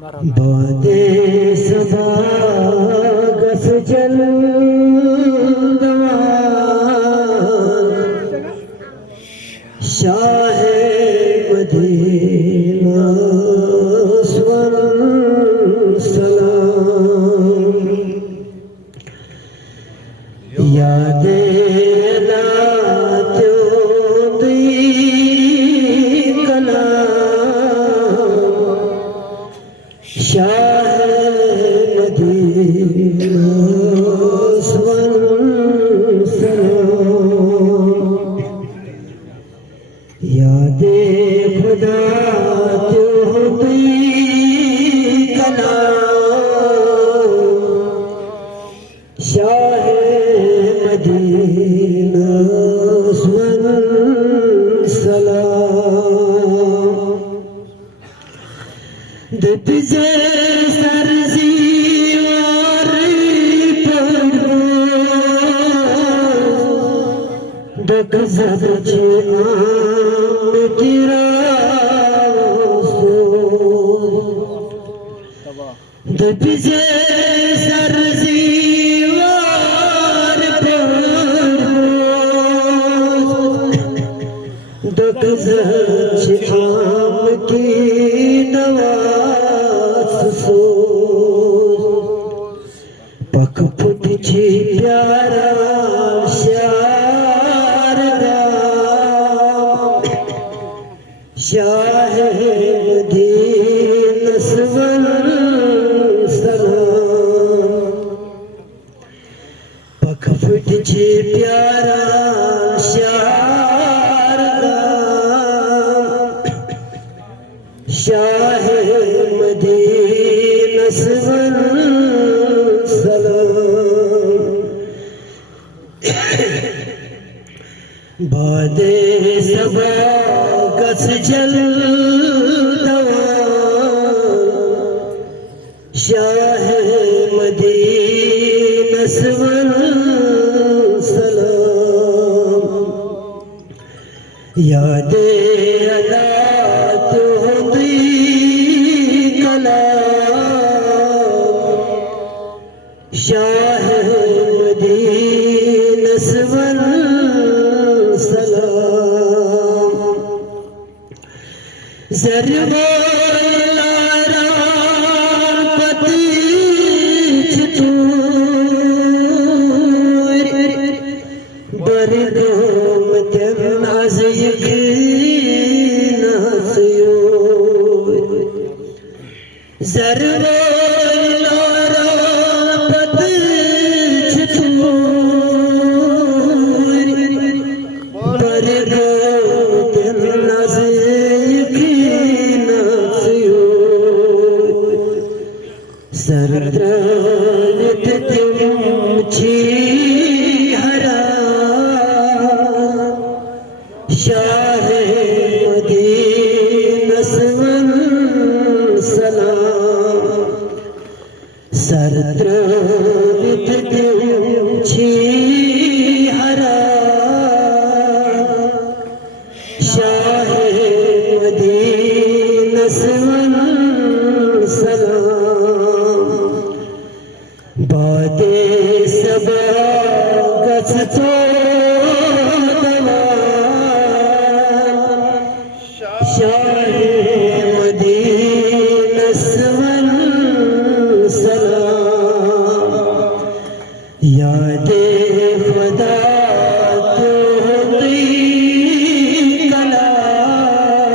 बादे सबा गस जल शाह मदीना स्वर सलाम यादे शाह मदीना स्वर सलाम यादे खुदा त्यों कलाम शाह मदीना स्वर सलाम दिपजे दक ज़बचे आम गिराओ दबिजे सरज़ीवार दक ज़बचे आम की नवाज़ सो पक पुटछी प्यारा शाह मदीना स्वर सलाम पख फुटछे प्यारा शारदा शाह मदीना स्वर सलाम बादे सबा गस जल शाह मदीना स्वर सलाम यादे अला तुंदी कलाम शाह मदीना स्वर सलाम ज़रवा लारा पतीच तूर बरगम तनाज़ यकीन हसियोर ज़रवा लारा पतीच तूर बरगम तनाज़ सरद्रानित तुमची हरा शाह मदीना स्वर सलाम सरद्रानित तुमची हरा शाह मदीना स्वर सलाम बादे सबा गस शाह मदीना स्वर सलाम यादे खुदा त्यों कलाम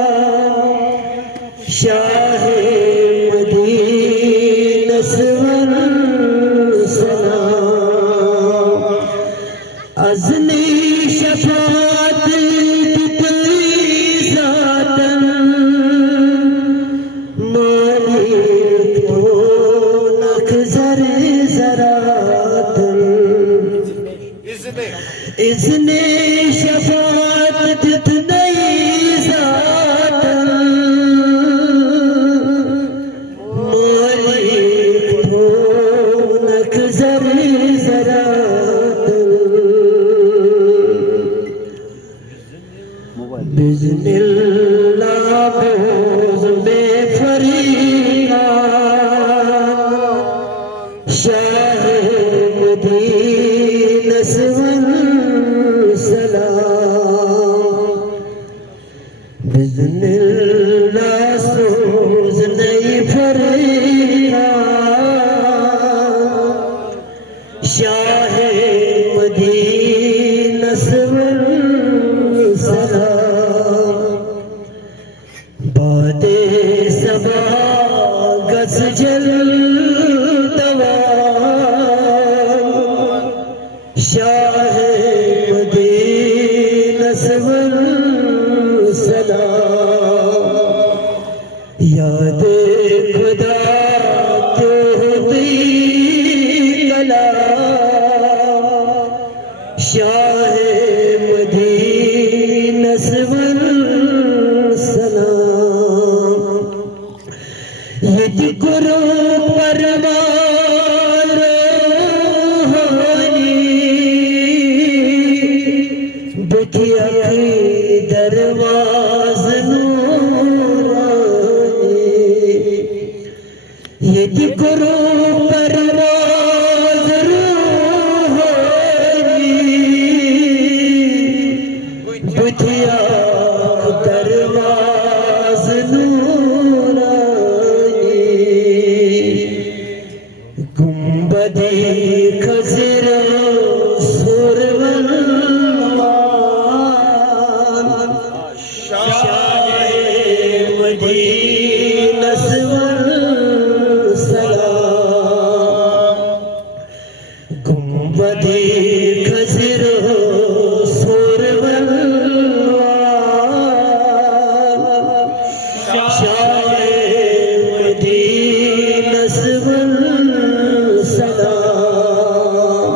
शाह मदीना स्वर सलाम अज़ली शफ़ाअत ज़ातन मालिक तो नख़ज़र ज़रातन इज़्ने शफ़ाअत जितनी ज़ातन मालिक तो नख़ज़र ज़रातन बिज़निल्लाह बोज़ में फरीदा गस जल शाह मदीना सलाम याद खुदा तो कलाम शाह मदीना सलाम यदि गुरु परवार दुखिया की दरवाज़ नूरानी यदि गुरु परवाज़ रूहानी दुखिया दरवाज़ नूरानी गुंबदे खज़र गुंबदे खज़र सोरवन शाह मदीना सलाम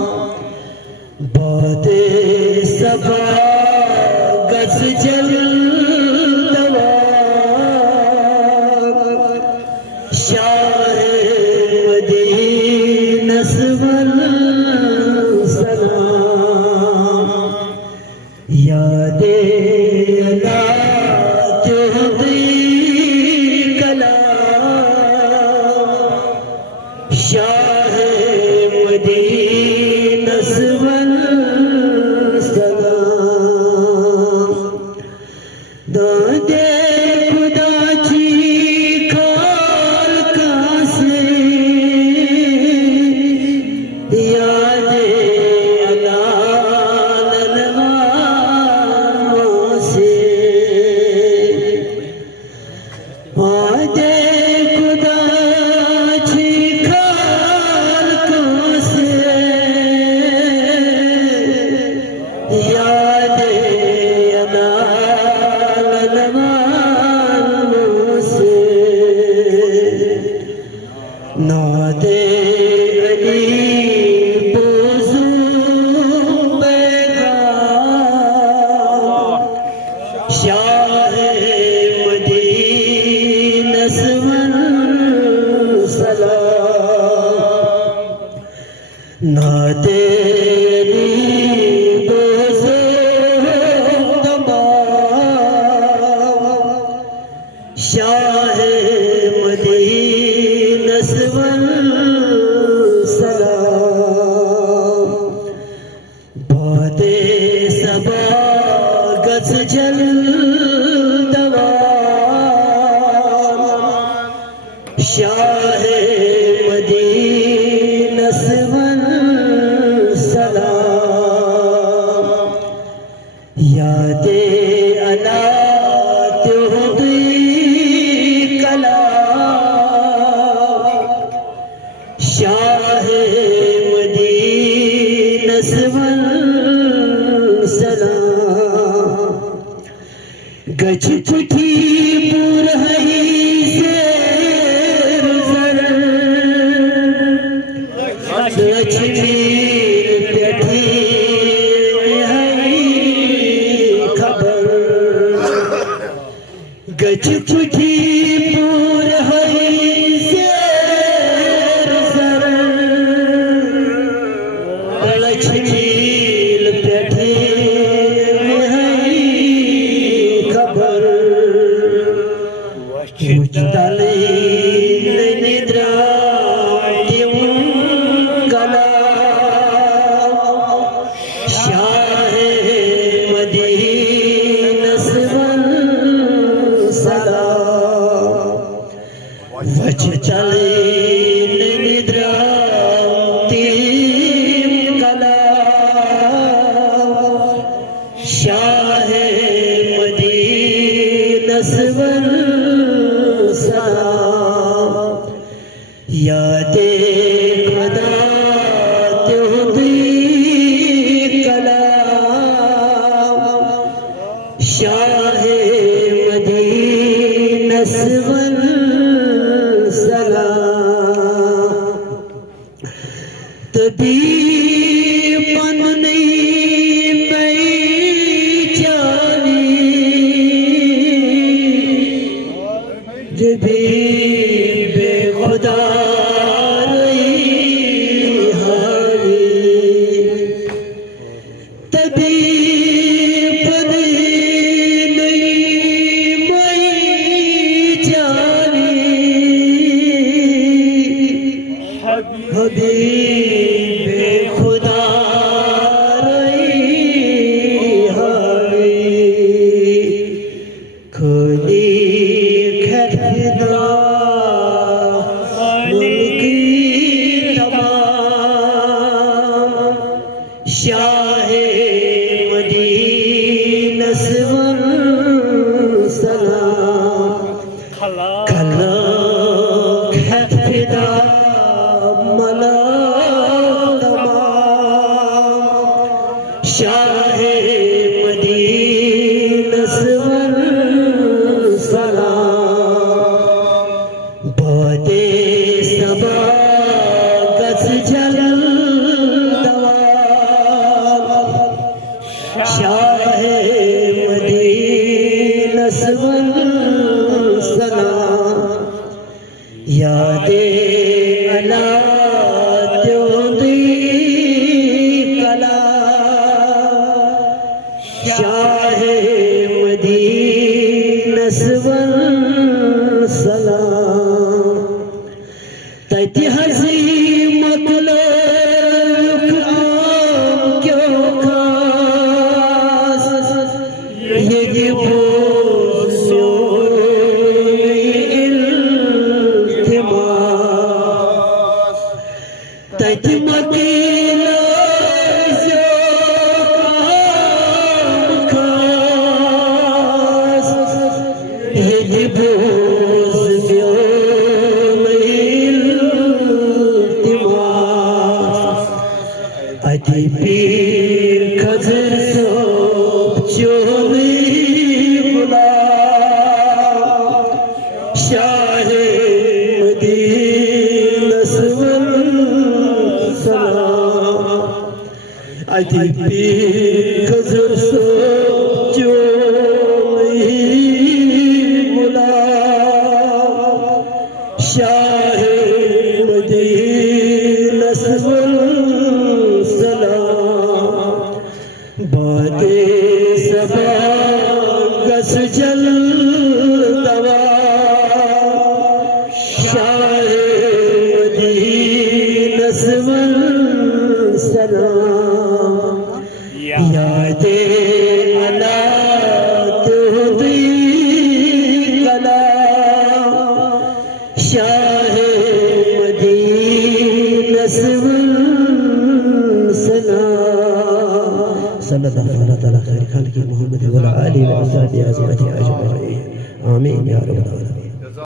बादे सबा गस जल शाह मदीना सलाम यादे अला तुहदी कलाम शाह मदीना सलाम दादे खुदा की नादे अली बोज़ू पैगाम शाह मदीना सलाम नादे अली बोज़ू शाह मदीना सलाम बादे सबा गस जल शाह मदीना सलाम यादे अला शाह मदीना सलाम गज पुठी पुरहई से लक्ष्मी बैठी खबर गज पुठी पुरहई लक्ष्मील बैठे खबर मुझतले निद्रा गला शाह मदीना सलाम मुझतले निद्रा शाह मदीना सलाम यादे खुदा त्योंदी कलाम शाहे मदीना सवन सलाम तभी मन नहीं मैं जानी जभी बेखुदा हबीबे खुदा खुली खरदा मुल्की तमाम शाहे मदीना सवन सलाम खला खरदा शाहे मदीना सवन सलाम बादे सबा गस जलल दवाम शाहे मदीना सवन सलाम यादे अला शाहे मदीना सवन सलाम तति हसी मकलो क्यों खास ये बोलो इल्तिमास तति मकीना अति पीर खजर सो चोली गुलाम शाहे मदीना सवन सलाम अति पीर खजर सो चोली गुलाम शाहे मदीना सवन बादे सबा गस जल दवा शाहे मदीना सवन सलाम यादे अला तुदी कलाम शाहे मदीना सवन सलाम सल्लल्लाहु अलैहि व सल्लम खैर खल्क़ि मुहम्मद व अला आलिहि व असहाबिहि अजमईन आमीन या रब्बल आलमीन।